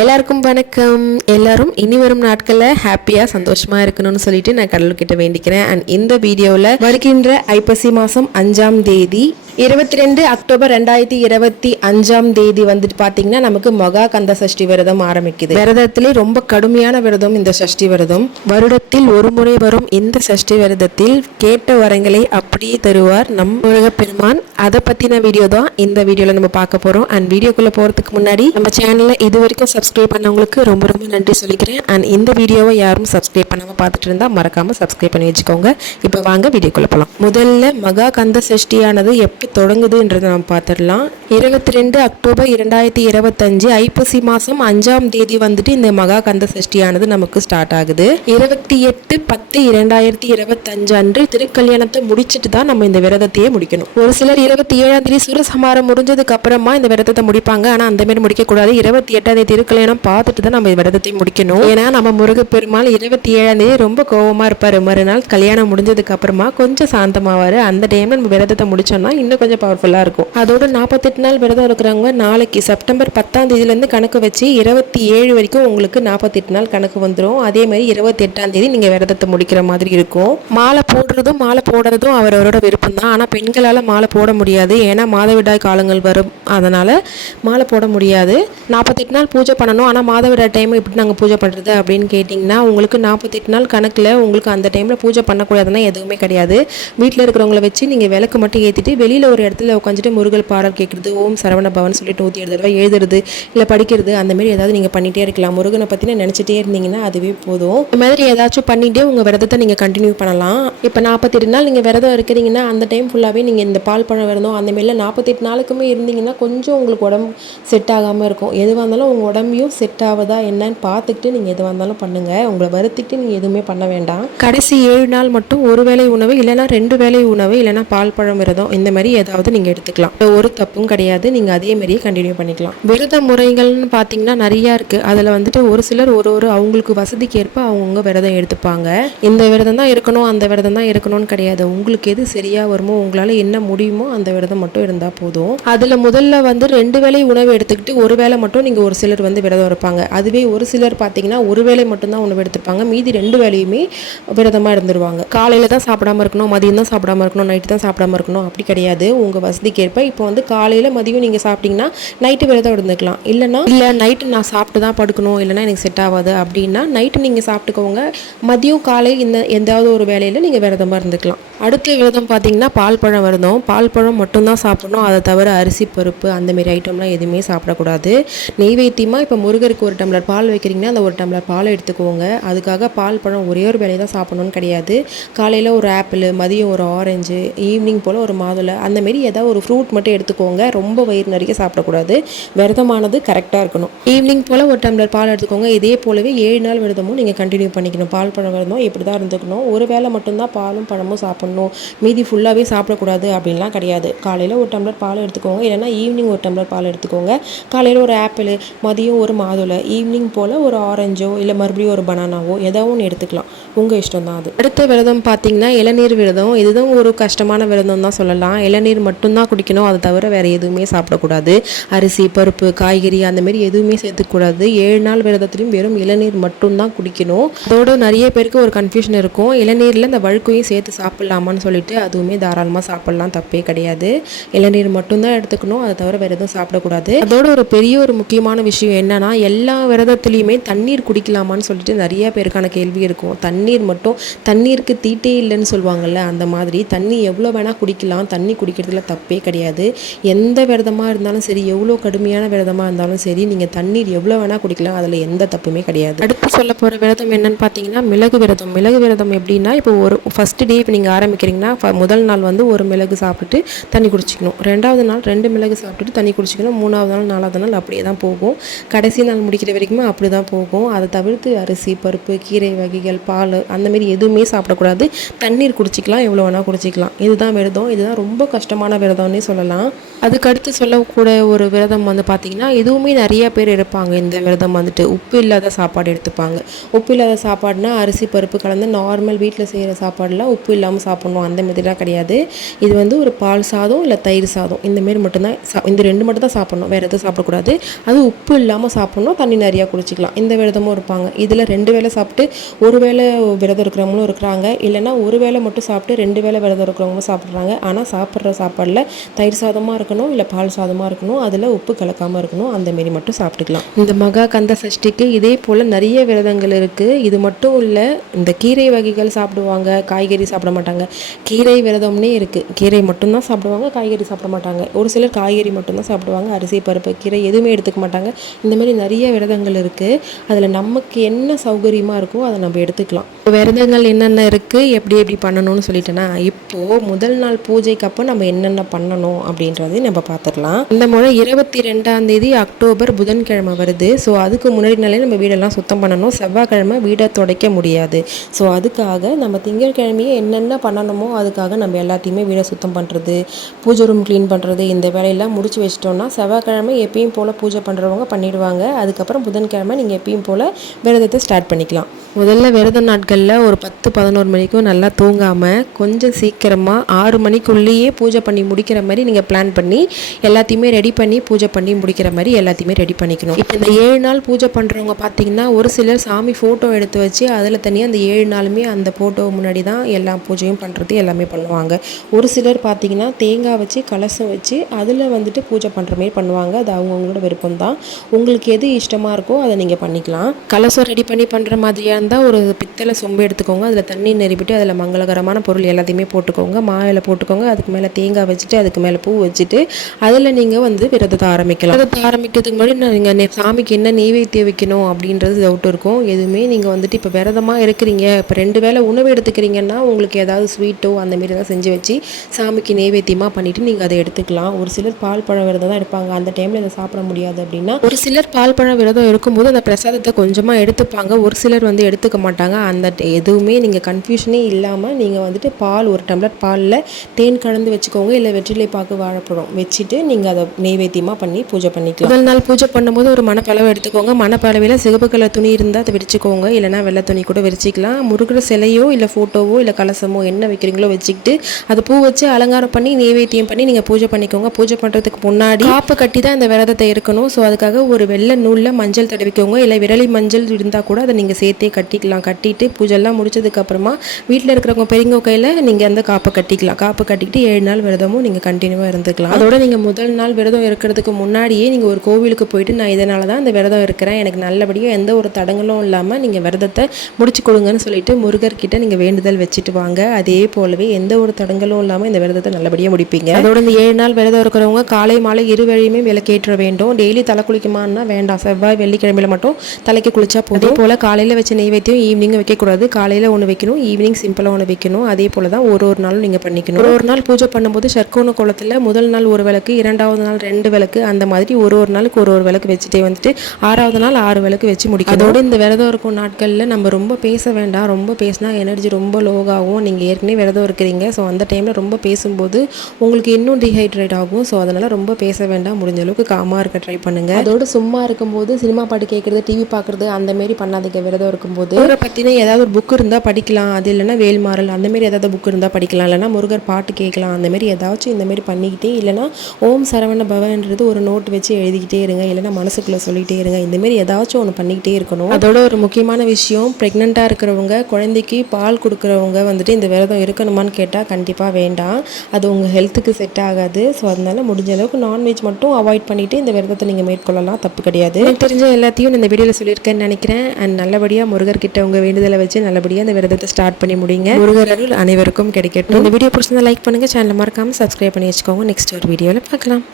எல்லாருக்கும் வணக்கம். எல்லாரும் இனி வரும் நாட்களில் ஹாப்பியாக சந்தோஷமாக இருக்கணும்னு சொல்லிட்டு நான் கடவுள்கிட்ட வேண்டிக்கிறேன். அண்ட் இந்த வீடியோவில் வருகின்ற ஐப்பசி மாதம் 5ஆம் தேதி 22 அக்டோபர் 2025 வந்துட்டு பார்த்தீங்கன்னா நமக்கு மகா கந்த சஷ்டி விரதம் ஆரம்பிக்குது. விரதத்திலே ரொம்ப கடுமையான விரதம் இந்த சஷ்டி விரதம். வருடத்தில் ஒரு முறை வரும் இந்த சஷ்டி விரதத்தில் கேட்ட வரங்களை அப்படியே தருவார் நம் முருகப்பெருமான். அதை பற்றின வீடியோ தான் இந்த வீடியோவில் நம்ம பார்க்க போகிறோம். அண்ட் வீடியோக்குள்ளே போகிறதுக்கு முன்னாடி நம்ம சேனலில் இது வரைக்கும் சப்ஸ்கிரைப் பண்ணவங்களுக்கு ரொம்ப ரொம்ப நன்றி சொல்லிக்கிறேன். அண்ட் இந்த வீடியோவை யாரும் சப்ஸ்கிரைப் பண்ணாமல் பார்த்துட்டு இருந்தால் மறக்காமல் சப்ஸ்கிரைப் பண்ணி வச்சுக்கோங்க. இப்போ வாங்க வீடியோக்குள்ளே போகலாம். முதல்ல மகா கந்த சஷ்டியானது எப்போ தொடங்குதுன்றதை நம்ம பார்த்துடலாம். 22 அக்டோபர் 2025 ஐப்பசி மாதம் 5ஆம் தேதி வந்துட்டு இந்த மகா கந்த சஷ்டியானது நமக்கு ஸ்டார்ட் ஆகுது. 28/10/2025 அன்று திருக்கல்யாணத்தை முடிச்சுட்டு தான் நம்ம இந்த விரதத்தையே முடிக்கணும். ஒரு சிலர் 27ஆம் தேதி சூரசம்ஹாரம் முடிஞ்சதுக்கு அப்புறமா இந்த விரதத்தை முடிப்பாங்க. ஆனால் அந்த மாதிரி முடிக்கக்கூடாது. 28ஆம் தேதி திருக்கல்யாணம் பார்த்துட்டு தான் நம்ம விரதத்தை முடிக்கணும். ஏன்னா நம்ம முருகப்பெருமாள் 27ஆம் தேதி ரொம்ப கோபமா இருப்பார். மறுநாள் கல்யாணம் முடிஞ்சதுக்கு அப்புறமா கொஞ்சம் சாந்தமாவார். அந்த டைம்ல நம்ம விரதத்தை முடிச்சோம்னா இன்னும் கொஞ்சம் பவர்ஃபுல்லாக இருக்கும். அதோட 48 நாள் விரதம் இருக்கிறவங்க நாளைக்கு செப்டம்பர் 10ஆம் தேதியிலேருந்து கணக்கு வச்சு 27 வரைக்கும் உங்களுக்கு 48 நாள் கணக்கு வந்துடும். அதே மாதிரி 28ஆம் தேதி நீங்கள் விரதத்தை முடிக்கிற மாதிரி இருக்கும். மாலை போடுறதும் அவரவரோட விருப்பம் தான். ஆனால் பெண்களால் மாலை போட முடியாது. ஏன்னா மாதவிடாய் காலங்கள் வரும். அதனால் மாலை போட முடியாது. 48 நாள் பூஜை பண்ணணும். ஆனால் மாதவிடாய் டைம் எப்படி நாங்கள் பூஜை பண்ணுறது அப்படின்னு கேட்டிங்கன்னா உங்களுக்கு 48 நாள் கணக்கில் உங்களுக்கு அந்த டைமில் பூஜை பண்ணக்கூடாதுன்னா எதுவுமே கிடையாது. வீட்டில் இருக்கிறவங்கள வச்சு நீங்கள் விளக்கு மட்டும் ஏற்றிட்டு வெளியில் ஒரு இடத்துல உட்காந்துட்டு முருகல் பாடல் கேட்குறது, ஓம் சரவண பவன் சொல்லிட்டு 107 தடவை எழுதுறது, இல்லை படிக்கிறது, அந்த மாதிரி ஏதாவது நீங்கள் பண்ணிகிட்டே இருக்கலாம். முருகனை பற்றின நினச்சிட்டே இருந்தீங்கன்னா அதுவே போதும். இந்த மாதிரி ஏதாச்சும் பண்ணிகிட்டே உங்கள் விரதத்தை நீங்கள் கண்டினியூ பண்ணலாம். இப்போ 48 நாள் நீங்கள் விரதம் இருக்கிறீங்கன்னா அந்த டைம் ஃபுல்லாகவே நீங்கள் இந்த பால் பழம் விரதம் அந்த மாதிரிலாம் 48 நாளுக்குமே இருந்தீங்கன்னா கொஞ்சம் உங்களுக்கு உடம்பு செட் ஆகாமல் இருக்கும். எதுவாக இருந்தாலும் உங்கள் உடம்பையும் செட் ஆகுதா என்னன்னு பார்த்துக்கிட்டு நீங்கள் எதுவாக இருந்தாலும் பண்ணுங்கள். உங்களை வருத்திக்கிட்டு நீங்கள் எதுவுமே பண்ண வேண்டாம். கடைசி 7 நாள் மட்டும் ஒரு வேளை உணவு, இல்லைனா 2 வேளை உணவு, இல்லைனா பால் பழம் விரதம், இந்த மாதிரி ஏதாவது நீங்கள் எடுத்துக்கலாம். ஒரு தப்பும் கிடையாது. நீங்கள் அதே மாதிரியே கண்டினியூ பண்ணிக்கலாம். விரத முறைகள்னு பார்த்தீங்கன்னா நிறையா இருக்குது. அதில் வந்துட்டு ஒரு சிலர் ஒரு அவங்களுக்கு வசதிக்கு ஏற்ப அவங்கவுங்க விரதம் எடுத்துப்பாங்க. இந்த விரதம் தான் இருக்கணும், அந்த விரதம் தான் இருக்கணும்னு கிடையாது. உங்களுக்கு எது சரியாக வருமோ, உங்களால் என்ன முடியுமோ அந்த விரதம் மட்டும் இருந்தால் போதும். அதில் முதல்ல வந்து 2 வேளை உணவு எடுத்துக்கிட்டு ஒரு வேளை மட்டும் நீங்கள் ஒரு சிலர் வந்து விரதம் இருப்பாங்க. அதுவே ஒரு சிலர் பார்த்தீங்கன்னா ஒரு வேளை மட்டும்தான் உணவு எடுத்துப்பாங்க. மீதி 2 வேளையுமே விரதமாக இருந்துருவாங்க. காலையில் தான் சாப்பிடாம இருக்கணும், மதியம் தான் சாப்பிடாம இருக்கணும், நைட்டு தான் சாப்பிடாம இருக்கணும், அப்படி கிடையாது. உங்கள் வசதிக்கு ஏற்ப இப்போ வந்து காலையில் மதியம் நீங்கள் சாப்பிட்டீங்கன்னா நைட்டு விரதம் இருந்துக்கலாம். இல்லை நைட்டு நான் சாப்பிட்டு தான் படுக்கணும், இல்லைனா எனக்கு செட் ஆகாது அப்படின்னா நைட்டு நீங்கள் சாப்பிட்டுக்கோங்க. மதியம் காலை இந்த எந்தாவது ஒரு வேலையில் நீங்கள் விரதமாக இருந்துக்கலாம். அடுத்த விரதம் பார்த்தீங்கன்னா பால் பழம் விரதம். பால் பழம் மட்டும்தான் சாப்பிடணும். அதை தவிர அரிசி பருப்பு அந்தமாரி ஐட்டம்லாம் எதுவுமே சாப்பிடக்கூடாது. நெய்வேத்தியமாக இப்போ முருகருக்கு 1 டம்ளர் பால் வைக்கிறீங்கன்னா அந்த 1 டம்ளர் பால் எடுத்துக்கோங்க. அதுக்காக பால் பழம் ஒரே ஒரு வேலையை தான் சாப்பிடணும்னு கிடையாது. காலையில் ஒரு ஆப்பிள், மதியம் ஒரு ஆரஞ்சு, ஈவினிங் போல் ஒரு மாதுளை, அந்தமாரி ஏதாவது ஒரு ஃப்ரூட் மட்டும் எடுத்துக்கோங்க. ரொம்ப வயிறு நிறைய சாப்பிடக்கூடாது. விரதமானது கரெக்டாக இருக்கணும். ஈவினிங் போல் 1 டம்ளர் பால் எடுத்துக்கோங்க. இதே போலவே 7 நாள் விரதமும் நீங்கள் கண்டினியூ பண்ணிக்கணும். பால் பழம் விரதம் இப்படி தான் இருந்துக்கணும். ஒரு வேளை மட்டும்தான் பாலும் பழமும் சாப்பிடணும், மீதி ஃபுல்லாகவே சாப்பிடக்கூடாது அப்படின்லாம் கிடையாது. காலையில் 1 டம்ளர் பால் எடுத்துக்கோங்க. இல்லைனா ஈவினிங் 1 டம்ளர் பால் எடுத்துக்கோங்க. காலையில் ஒரு ஆப்பிள், மதியம் ஒரு மாதுளை, ஈவினிங் போல் ஒரு ஆரஞ்சோ இல்லை மறுபடியும் ஒரு பனானாவோ ஏதோ ஒன்று எடுத்துக்கலாம். உங்கள் இஷ்டம் தான் அது. அடுத்த விரதம் பார்த்தீங்கன்னா இளநீர் விரதம். இதுதான் ஒரு கஷ்டமான விரதம் தான் சொல்லலாம். இளநீர் மட்டும்தான் குடிக்கணும். அதை தவிர வேறு எதுவுமே சாப்பிடக்கூடாது. அரிசி பருப்பு காய்கறி அந்தமாரி எதுவுமே சேர்த்துக்கூடாது. 7 நாள் விரதத்துலையும் வெறும் இளநீர் மட்டும்தான் குடிக்கணும். அதோட நிறைய பேருக்கு ஒரு கன்ஃபியூஷன் இருக்கும். இளநீரில் இந்த வழுக்கையும் சேர்த்து சாப்பிட்லாமான்னு சொல்லிட்டு அதுவுமே தாராளமாக சாப்பிட்லாம், தப்பே கிடையாது. இளநீர் மட்டும்தான் எடுத்துக்கணும். அதை தவிர வேறு எதுவும் சாப்பிடக்கூடாது. அதோட ஒரு முக்கியமான விஷயம் என்னன்னா எல்லா விரதத்துலையுமே தண்ணீர் குடிக்கலாமான்னு சொல்லிட்டு நிறைய பேருக்கான கேள்வி இருக்கும். தண்ணீருக்கு தீட்டே இல்லைன்னு சொல்லுவாங்கல்ல, அந்த மாதிரி தண்ணி எவ்வளோ வேணால் குடிக்கலாம். தண்ணி குடிக்கிறதுல தப்பே கிடையாது. எந்த விரதமாக இருந்தாலும் சரி, எவ்வளோ கடுமையான விரதமாக இருந்தாலும் சரி, நீங்கள் தண்ணீர் எவ்வளோ வேணால் குடிக்கலாம். அதில் எந்த தப்புமே கிடையாது. அடுத்து சொல்ல போகிற விரதம் என்னன்னு பார்த்தீங்கன்னா மிளகு விரதம். மிளகு விரதம் எப்படின்னா இப்போ ஒரு ஃபஸ்ட்டு டே இப்போ நீங்கள் ஆரம்பிக்கிறீங்கன்னா முதல் நாள் வந்து ஒரு மிளகு சாப்பிட்டுட்டு தண்ணி குடிச்சிக்கணும். 2வது நாள் 2 மிளகு சாப்பிட்டுட்டு தண்ணி குடிச்சிக்கணும். 3வது நாள் 4வது நாள் அப்படியே தான் போகும். கடைசி நாள் முடிக்கிற வரைக்குமே அப்படி தான் போகும். அதை தவிர்த்து அரிசி பருப்பு கீரை வகைகள் பால் அந்தமாரி எதுவுமே சாப்பிடக்கூடாது. தண்ணீர் குடிச்சிக்கலாம், எவ்வளோ வேணால் குடிச்சிக்கலாம். இதுதான் விரதம். இதுதான் ரொம்ப கஷ்டமான விரதம்னே சொல்லலாம். அதுக்கடுத்து சொல்லக்கூடிய ஒரு விரதம் வந்து பார்த்திங்கன்னா இதுவுமே நிறைய பேர் இருப்பாங்க. இந்த விரதம் வந்துட்டு உப்பு இல்லாத சாப்பாடு எடுத்துப்பாங்க. உப்பு இல்லாத சாப்பாடுனா அரிசி பருப்பு கலந்து நார்மல் வீட்டில் செய்கிற சாப்பாடுலாம் உப்பு இல்லாமல் சாப்பிட்றது சாப்பிட்ணும் அந்த மாதிரிலாம் கிடையாது. இது வந்து ஒரு பால் சாதம் இல்லை தயிர் சாதம் இந்தமாரி மட்டும்தான் இந்த 2 மட்டும் தான் சாப்பிட்ணும், வேறு எதுவும் சாப்பிடக்கூடாது. அது உப்பு இல்லாமல் சாப்பிட்ணும், தண்ணி நிறையா குடிச்சிக்கலாம். இந்த விரதமும் இருப்பாங்க. இதில் 2 வேளை சாப்பிட்டு ஒரு வேளை விரதம் இருக்கிறவங்களும் இருக்கிறாங்க, இல்லைனா ஒரு வேளை மட்டும் சாப்பிட்டு 2 வேளை விரதம் இருக்கிறவங்களும் சாப்பிட்றாங்க. ஆனால் சாப்பிட்ற சாப்பாடில் தயிர் சாதமாக இருக்கணும், இல்லை பால் சாதமாக இருக்கணும், அதில் உப்பு கலக்காமல் இருக்கணும், அந்தமாரி மட்டும் சாப்பிட்டுக்கலாம். இந்த மகா கந்த சஷ்டிக்கு இதே போல் நிறைய விரதங்கள் இருக்குது. இது மட்டும் இல்லை, இந்த கீரை வகைகள் சாப்பிடுவாங்க, காய்கறி சாப்பிட மாட்டாங்க. கீரை விரதம்னே இருக்குது. கீரை மட்டும்தான் சாப்பிடுவாங்க, காய்கறி சாப்பிட மாட்டாங்க. ஒரு சிலர் காய்கறி மட்டும்தான் சாப்பிடுவாங்க, அரிசி பருப்பு கீரை எதுவுமே எடுத்துக்க மாட்டாங்க. இந்த மாதிரி நிறைய விரதங்கள் இருக்குது. அதில் நமக்கு என்ன சௌகரியமாக இருக்கோ அதை நம்ம எடுத்துக்கலாம். விரதங்கள் என்னென்ன இருக்குது, எப்படி எப்படி பண்ணணும்னு சொல்லிட்டேன்னா, இப்போது முதல் நாள் பூஜைக்கு அப்போ நம்ம என்னென்ன பண்ணணும் அப்படின்றதையும் நம்ம பார்த்துடலாம். இந்த முறை 22 அக்டோபர் புதன்கிழமை வருது. ஸோ அதுக்கு முன்னாடி நாளே நம்ம வீடெல்லாம் சுத்தம் பண்ணணும். செவ்வாய்க்கிழமை வீடை துடைக்க முடியாது. ஸோ அதுக்காக நம்ம திங்கட்கிழமையே என்னென்ன பண்ணணுமோ அதுக்காக நம்ம எல்லாத்தையுமே வீடை சுத்தம் பண்ணுறது, பூஜை ரூம் க்ளீன் பண்ணுறது, இந்த வேலையெல்லாம் முடிச்சு வச்சிட்டோம்னா செவ்வாய்க்கிழமை எப்பயும் போல் பூஜை பண்ணுறவங்க பண்ணிடுவாங்க. அதுக்கப்புறம் புதன்கிழமை நீங்கள் எப்பயும் போல் விரதத்தை ஸ்டார்ட் பண்ணிக்கலாம். முதல்ல விரத நாட்களில் ஒரு 10-11 மணிக்கும் நல்லா தூங்காமல் கொஞ்சம் சீக்கிரமாக 6 மணிக்குள்ளேயே பூஜை பண்ணி முடிக்கிற மாதிரி நீங்கள் பிளான் பண்ணி எல்லாத்தையுமே ரெடி பண்ணி பூஜை பண்ணி முடிக்கிற மாதிரி எல்லாத்தையுமே ரெடி பண்ணிக்கணும். இப்போ இந்த 7 நாள் பூஜை பண்ணுறவங்க பார்த்தீங்கன்னா, ஒரு சிலர் சாமி ஃபோட்டோ எடுத்து வச்சு அதில் தனியாக அந்த 7 நாளுமே அந்த ஃபோட்டோ முன்னாடி தான் எல்லா பூஜையும் பண்ணுறது எல்லாமே பண்ணுவாங்க. ஒரு சிலர் பார்த்தீங்கன்னா தேங்காய் வச்சு கலசம் வச்சு அதில் வந்துட்டு பூஜை பண்ணுற மாதிரி பண்ணுவாங்க. அது அவங்கவுங்களோட விருப்பம் தான். உங்களுக்கு எது இஷ்டமாக இருக்கோ அதை நீங்கள் பண்ணிக்கலாம். கலசம் ரெடி பண்ணி பண்ணுற மாதிரியாக இருந்தால் ஒரு பித்தளை சொம்பு எடுத்துக்கோங்க. அதில் தண்ணி நிரப்பிட்டு அதில் மங்களகரமான பொருள் எல்லாத்தையுமே போட்டுக்கோங்க. மாயில போட்டுக்கோங்க. அதுக்கு மேலே தேங்காய் வச்சுட்டு அதுக்கு மேலே பூ வச்சுட்டு அதில் நீங்கள் வந்து விரதத்தை ஆரம்பிக்கலாம். விரதத்தை ஆரம்பிக்கிறதுக்கு முன்னாடி நீங்கள் சாமிக்கு என்ன நெய்வேத்தியம் வைக்கணும் அப்படின்றது டவுட் இருக்கும். எதுவுமே நீங்கள் வந்துட்டு இப்போ விரதமாக இருக்கிறீங்க, இப்போ 2 வேளை உணவு எடுத்துக்கிறீங்கன்னா உங்களுக்கு ஏதாவது ஸ்வீட்டோ அந்த மாரி தான் செஞ்சு வச்சு சாமிக்கு நெய்வேத்தியமாக பண்ணிவிட்டு நீங்கள் அதை எடுத்துக்கலாம். ஒரு சிலர் பால் பழ விரதம் தான் எடுப்பாங்க. அந்த டைமில் இதை சாப்பிட முடியாது அப்படின்னா ஒரு சிலர் பால் பழ விரதம் இருக்கும்போது அந்த பிரசாதத்தை கொஞ்சமாக எடுத்துப்பாங்க. ஒரு சிலர் வந்து எடுத்துக்க மாட்டாங்க. அந்த எதுவுமே நீங்கள் கன்ஃபியூஷனே இல்லாமல் நீங்கள் வந்துட்டு பால் ஒரு டம்ளர் பாலில் தேன் கலந்து வச்சுக்கோங்க, இல்லை வெற்றிலை பாக்கு வாழைப்பழம் வச்சுட்டு நீங்கள் அதை நெய்வேத்தியமாக பண்ணி பூஜை பண்ணிக்கலாம். முதல் நாள் பூஜை பண்ணும்போது ஒரு மணப்பளவை எடுத்துக்கோங்க. மணப்பளவையில் சிவப்பு கலர் துணி இருந்தால் அதை விரிச்சுக்கோங்க, இல்லைனா வெள்ளை துணி கூட விரிச்சிக்கலாம். முருகர் சிலையோ இல்லை ஃபோட்டோவோ இல்லை கலசமோ என்ன வைக்கிறீங்களோ வச்சுக்கிட்டு அது பூ வச்சு அலங்காரம் பண்ணி நெய்வேத்தியம் பண்ணி நீங்கள் பூஜை பண்ணிக்கோங்க. பூஜை பண்ணுறதுக்கு முன்னாடி காப்பு கட்டி தான் இந்த விரதத்தை இருக்கணும். ஸோ அதுக்காக ஒரு வெள்ளை நூலில் மஞ்சள் தடவிக்கோங்க, இல்லை விரலி மஞ்சள் இருந்தால் கூட அதை நீங்கள் சேர்த்தே கட்டிக்கலாம். கட்டிட்டு பூஜைலாம் முடிச்சதுக்கப்புறமா வீட்டில் இருக்கிறவங்க பெரியவங்க கையில் நீங்கள் அந்த காப்பை கட்டிக்கலாம். காப்பு கட்டிக்கிட்டு 7 நாள் விரதமும் நீங்கள் கண்டினியூவாக இருந்துக்கலாம். அதோட நீங்கள் முதல் நாள் விரதம் இருக்கிறதுக்கு முன்னாடியே நீங்கள் ஒரு கோவிலுக்கு போயிட்டு நான் இதனால தான் இந்த விரதம் இருக்கிறேன், எனக்கு நல்லபடியாக எந்த ஒரு தடங்களும் இல்லாமல் நீங்கள் விரதத்தை முடிச்சு கொடுங்கன்னு சொல்லிட்டு முருகர்கிட்ட நீங்கள் வேண்டுதல் வச்சுட்டு வாங்க. அதே போலவே எந்த ஒரு தடங்களும் இல்லாமல் இந்த விரதத்தை நல்லபடியாக முடிப்பீங்க. அதோட இந்த 7 நாள் விரதம் இருக்கிறவங்க காலை மாலை இருவேளையுமே விளக்கேற்ற வேண்டும். டெய்லி தலை குளிக்குமான்னா வேண்டாம், செவ்வாய் வெள்ளிக்கிழமையில மட்டும் தலைக்கு குளிச்சா போதும். அதே போல் காலையில் வச்ச நெய்வேத்தியம் ஈவினிங் வைக்கக்கூடாது. காலையில் ஒன்று வைக்கணும், ஈவினிங் சிம்பிளாக ஒன்று வைக்கணும். அதே போல் தான் ஒரு நாளும் நீங்கள் பண்ணிக்கணும். ஒரு நாள் பூஜை பண்ணும்போது சர்க்கோண குளத்தில் முதல் நாள் ஒரு விளக்கு, 2வது நாள் 2 விளக்கு, அந்த மாதிரி ஒரு நாளுக்கு ஒரு விளக்கு வச்சுட்டே வந்துட்டு 6வது நாள் 6 விளக்கு வச்சு முடிக்கணும். அதோட இந்த விரதம் இருக்கும் நாட்களில் நம்ம ரொம்ப பேச வேண்டாம். ரொம்ப பேசினா எனர்ஜி ரொம்ப லோகாகும். நீங்கள் ஏற்கனவே விரதம் இருக்கிறீங்க, ஸோ அந்த டைமில் ரொம்ப பேசும்போது உங்களுக்கு இன்னும் டீஹைட்ரேட் ஆகும். ஸோ அதனால் ரொம்ப பேச வேண்டாம். முடிஞ்ச அளவுக்கு காமாக இருக்க ட்ரை பண்ணுங்கள். அதோட சும்மா இருக்கும்போது சினிமா பாட்டு கேட்குறது, டிவி பார்க்குறது அந்தமாரி பண்ணாதீங்க. விரதம் இருக்கும்போது முருகரை பற்றின ஏதாவது ஒரு புக் இருந்தால் படிக்கலாம். அது இல்லைனா வேல்மாறல் அந்தமாரி ஏதாவது புக் இருந்தால் படிக்கலாம். இல்லைனா முருகர் பாட்டு கேட்கலாம். அந்தமாரி ஏதாச்சும் இந்தமாரி பண்ணிக்கிட்டே, இல்லைனா ஓம் சரவண பவன்றது ஒரு நோட் வச்சு எழுதிக்கிட்டே இருங்க, இல்லைனா மனசுக்குள்ளே சொல்லிகிட்டே இருங்க. இந்தமாரி ஏதாச்சும் ஒன்று பண்ணிக்கிட்டே இருக்கணும். அதோட ஒரு முக்கியமான விஷயம், ப்ரெக்னெண்ட்டாக இருக்கிறவங்க, குழந்தைக்கு பால் கொடுக்குறவங்க வந்துட்டு இந்த விரதம் இருக்கணுமான்னு கேட்டால் கண்டிப்பாக வேண்டாம். அது உங்கள் ஹெல்த்துக்கு செட் ஆகாது. ஸோ அதனால் முடிஞ்ச அளவுக்கு நான்வெஜ் மட்டும் அவாய்ட் பண்ணிவிட்டு இந்த விரதத்தை நீங்கள் மேற்கொள்ளலாம், தப்பு கிடையாது. எனக்கு தெரிஞ்ச எல்லாத்தையும் இந்த வீடியோவில் சொல்லியிருக்கேன்னு நினைக்கிறேன். அண்ட் நல்லபடியாக முருகர்கிட்ட உங்கள் வேண்டுதலை வச்சு நல்லபடியாக இந்த விரதத்தை ஸ்டார்ட் பண்ணி முடிங்க. முருகர் அருள் அனைவருக்கும் கிடைக்கட்டும். இந்த வீடியோ பிடிச்சிருந்தா லைக் பண்ணுங்கள், சேனலை மறக்காமல் சப்ஸ்கிரைப் பண்ணி வச்சுக்கோங்க. நெக்ஸ்ட் ஒரு வீடியோவில் பார்க்கலாம்.